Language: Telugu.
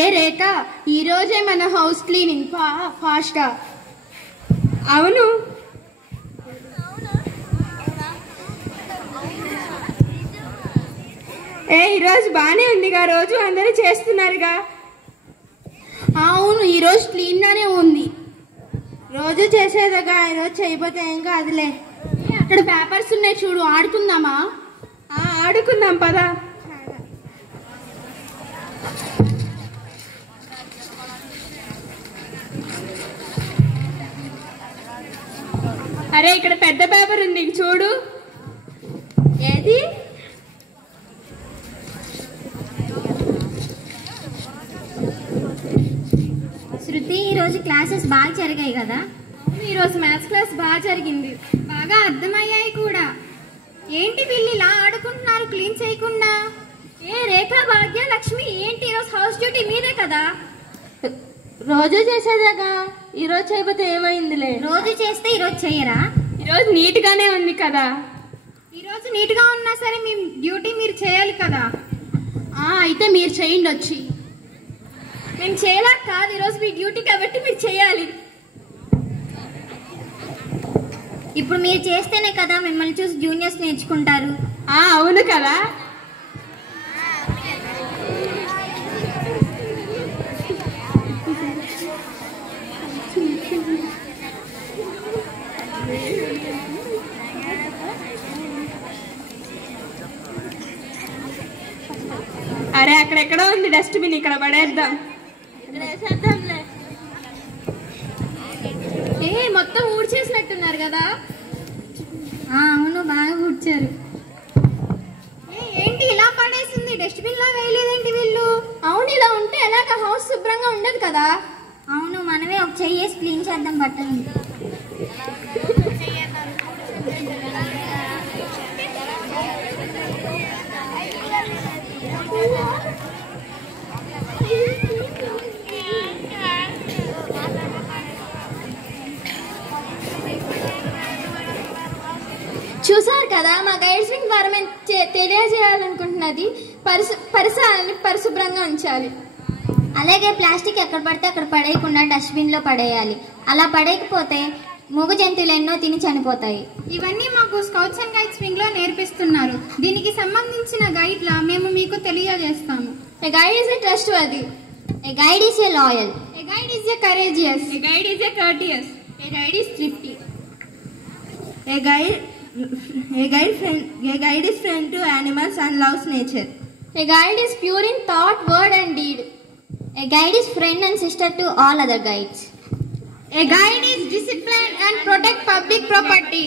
ఏ రేఖ, ఈరోజే మన హౌస్ క్లీనింగ్ ఫాస్టా? అవును. ఈరోజు బానే ఉందిగా, రోజు అందరూ చేస్తున్నారుగా. అవును, ఈరోజు క్లీన్గానే ఉంది. రోజు చేసేదగా, ఈరోజు చేయకపోతే ఏం కాదులే. అక్కడ పేపర్స్ ఉన్నాయి చూడు, ఆడుకుందామా? ఆడుకుందాం పదా. అరే, ఇక్కడ పెద్ద పేపర్ ఉంది చూడు. ఏది? శృతి, ఈరోజు క్లాసెస్ బాగా జరిగాయి కదా? ఈరోజు మ్యాథ్స్ క్లాస్ బాగా జరిగింది, బాగా అర్థమయ్యాయి కూడా. ఏంటి వీళ్ళు ఇలా ఆడుకుంటున్నారు క్లీన్ చేయకుండా? రేఖ, భాగ్య, లక్ష్మి, ఏంటి ఈరోజు హౌస్ డ్యూటీ మీదే కదా? రోజు చేసేదాకా, ఈరోజు చేయకపోతే ఏమైందిలే. రోజు చేస్తే ఈరోజు చెయ్యరా? ఈరోజు నీట్ గానే ఉంది కదా. ఈరోజు నీట్ గా ఉన్నా సరే మీ డ్యూటీ మీరు చేయాలి కదా. అయితే మీరు చేయండి వచ్చి. మేము చేయలేక కాదు, ఈరోజు మీ డ్యూటీ కాబట్టి మీరు చేయాలి. ఇప్పుడు మీరు చేస్తేనే కదా మిమ్మల్ని చూసి జూనియర్స్ నేర్చుకుంటారు. అవును కదా. అరే, అక్కడెక్కడో ఉంది డస్ట్బిన్, ఇక్కడ పడేద్దాం. మొత్తం ఊడ్చేసినట్టున్నారు కదా. అవును, బాగా కూర్చారు. ఏంటి ఇలా పడేసింది, డస్ట్బిన్ లా వేయలేదేంటి వీళ్ళు? అవును, ఇలా ఉంటే ఎలాగ హౌస్ శుభ్రంగా ఉండదు కదా. అవును, మనమే ఒక చెయ్యేసి క్లీన్ చేద్దాం బట్టలు. చూసారు కదా, మా గైడ్ స్వింగ్ ద్వారా మేము తెలియజేయాలనుకుంటున్నది పరిసరాన్ని పరిశుభ్రంగా ఉంచాలి. అలాగే ప్లాస్టిక్ ఎక్కడ పడితే అక్కడ పడేయకుండా డస్ట్బిన్ లో పడేయాలి. అలా పడేయకపోతే మూగ జంతువులు ఎన్నో తిని చనిపోతాయి. ఇవన్నీ మాకు స్కౌట్స్ అండ్ గైడ్స్ వింగ్ లో నేర్పిస్తున్నారు. దీనికి సంబంధించిన గైడ్ లా మేము మీకు తెలియజేస్తాము. A guide is a trustworthy. A guide is a loyal. A guide is a courageous. A guide is a courteous. A guide is thrifty. A guide is friend to animals and loves nature. A guide is pure in thought, word and deed. A guide is friend and sister to all other guides. A guide is disciplined and protect public property.